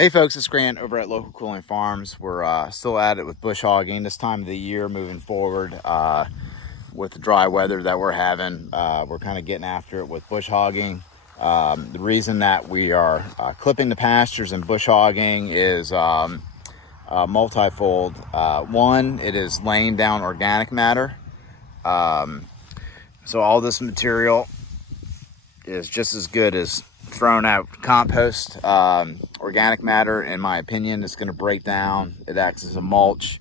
Hey folks, it's Grant over at Local Cooling Farms. We're still at it with bush hogging this time of the year moving forward. With the dry weather that we're having, we're kind of getting after it with bush hogging. The reason that we are clipping the pastures and bush hogging is multifold. One, it is laying down organic matter. So all this material is just as good as thrown out compost. Organic matter, in my opinion, is going to break down. It acts as a mulch.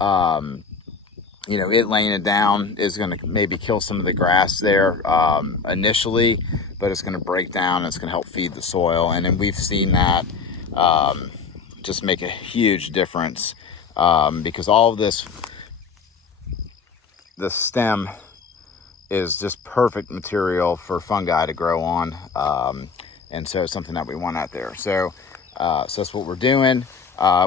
It laying it down is going to maybe kill some of the grass there initially, but it's going to break down and it's going to help feed the soil. And then we've seen that just make a huge difference because all of this, the stem is just perfect material for fungi to grow on. And so it's something that we want out there. So that's what we're doing.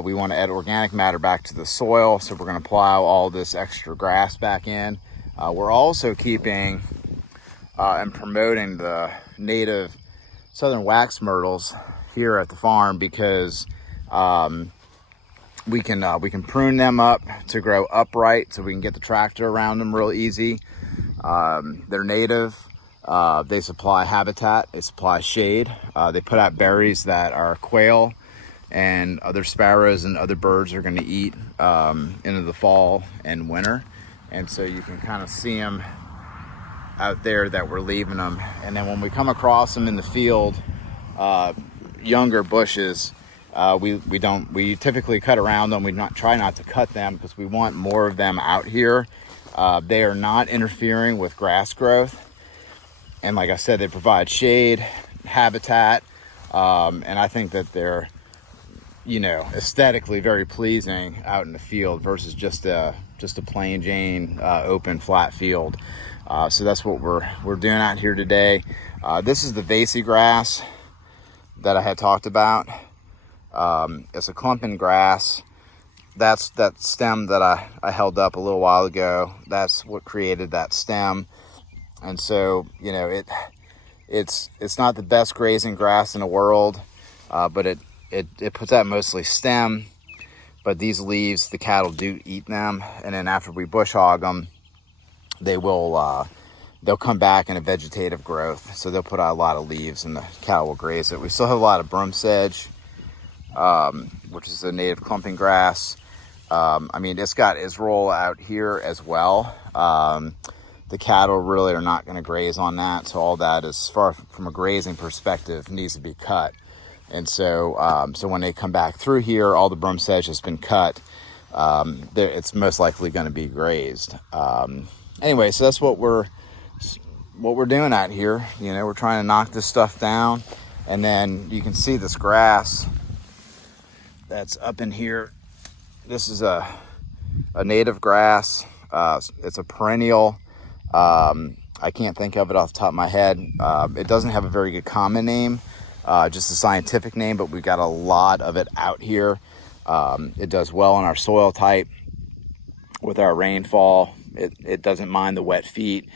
We want to add organic matter back to the soil. So we're going to plow all this extra grass back in. We're also keeping and promoting the native southern wax myrtles here at the farm because we can prune them up to grow upright so we can get the tractor around them real easy. They're native. They supply habitat, they supply shade. They put out berries that our quail and other sparrows and other birds are going to eat into the fall and winter. And so you can kind of see them out there that we're leaving them. And then when we come across them in the field, younger bushes, we typically cut around them. We try not to cut them because we want more of them out here. They are not interfering with grass growth. And like I said, they provide shade, habitat, and I think that they're, aesthetically very pleasing out in the field versus just a plain Jane open flat field. So that's what we're doing out here today. This is the vacey grass that I had talked about. It's a clumping grass. That's that stem that I held up a little while ago. That's what created that stem. And so, it's not the best grazing grass in the world, but it puts out mostly stem. But these leaves, the cattle do eat them. And then after we bush hog them, they'll come back in a vegetative growth. So they'll put out a lot of leaves and the cattle will graze it. We still have a lot of broom sedge, which is a native clumping grass. It's got Israel out here as well. The cattle really are not going to graze on that. So all that, as far from a grazing perspective, needs to be cut. And so when they come back through here, all the broom sedge has been cut. It's most likely going to be grazed. Anyway, so that's what we're doing out here. We're trying to knock this stuff down. And then you can see this grass that's up in here. This is a native grass. It's a perennial. I can't think of it off the top of my head. It doesn't have a very good common name, just a scientific name, but we've got a lot of it out here. It does well in our soil type with our rainfall. It doesn't mind the wet feet,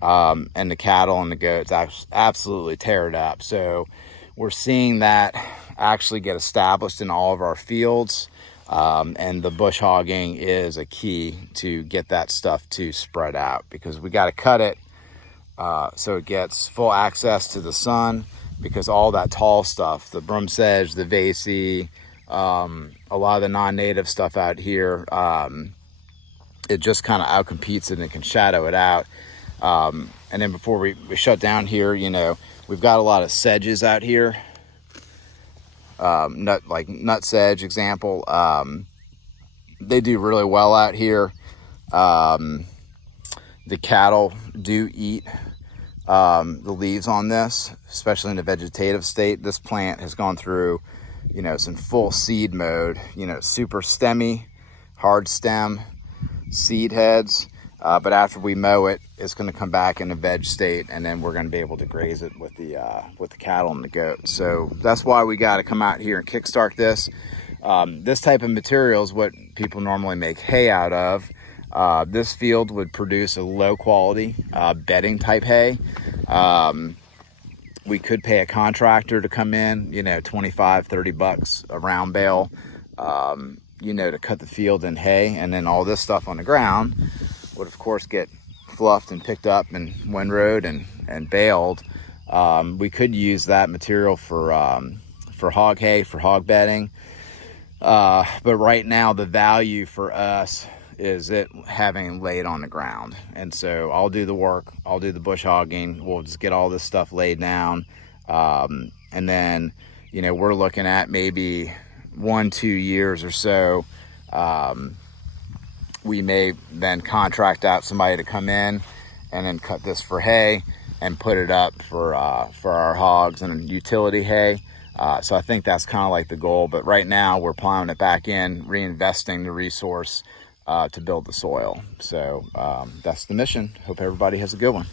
and the cattle and the goats absolutely tear it up. So we're seeing that actually get established in all of our fields. And the bush hogging is a key to get that stuff to spread out because we got to cut it so it gets full access to the sun, because all that tall stuff, the broom sedge, the vacey, a lot of the non-native stuff out here, it just kind of outcompetes it and can shadow it out. And then before we shut down here, we've got a lot of sedges out here. Nut sedge example, they do really well out here. The cattle do eat the leaves on this, especially in the vegetative state. This plant has gone through, it's in full seed mode, super stemmy, hard stem, seed heads. But after we mow it, it's going to come back in a veg state, and then we're going to be able to graze it with the cattle and the goats. So that's why we got to come out here and kickstart this. This type of material is what people normally make hay out of. This field would produce a low quality bedding type hay. We could pay a contractor to come in, 25, 30 bucks a round bale, to cut the field in hay, and then all this stuff on the ground would of course get fluffed and picked up and windrowed and baled. We could use that material for hog hay, for hog bedding. But right now the value for us is it having laid on the ground. And so I'll do the work, I'll do the bush hogging, we'll just get all this stuff laid down. And then, we're looking at maybe 1-2 years or so. We may then contract out somebody to come in and then cut this for hay and put it up for our hogs and utility hay. So I think that's kind of like the goal, but right now we're plowing it back in, reinvesting the resource to build the soil. So that's the mission. Hope everybody has a good one.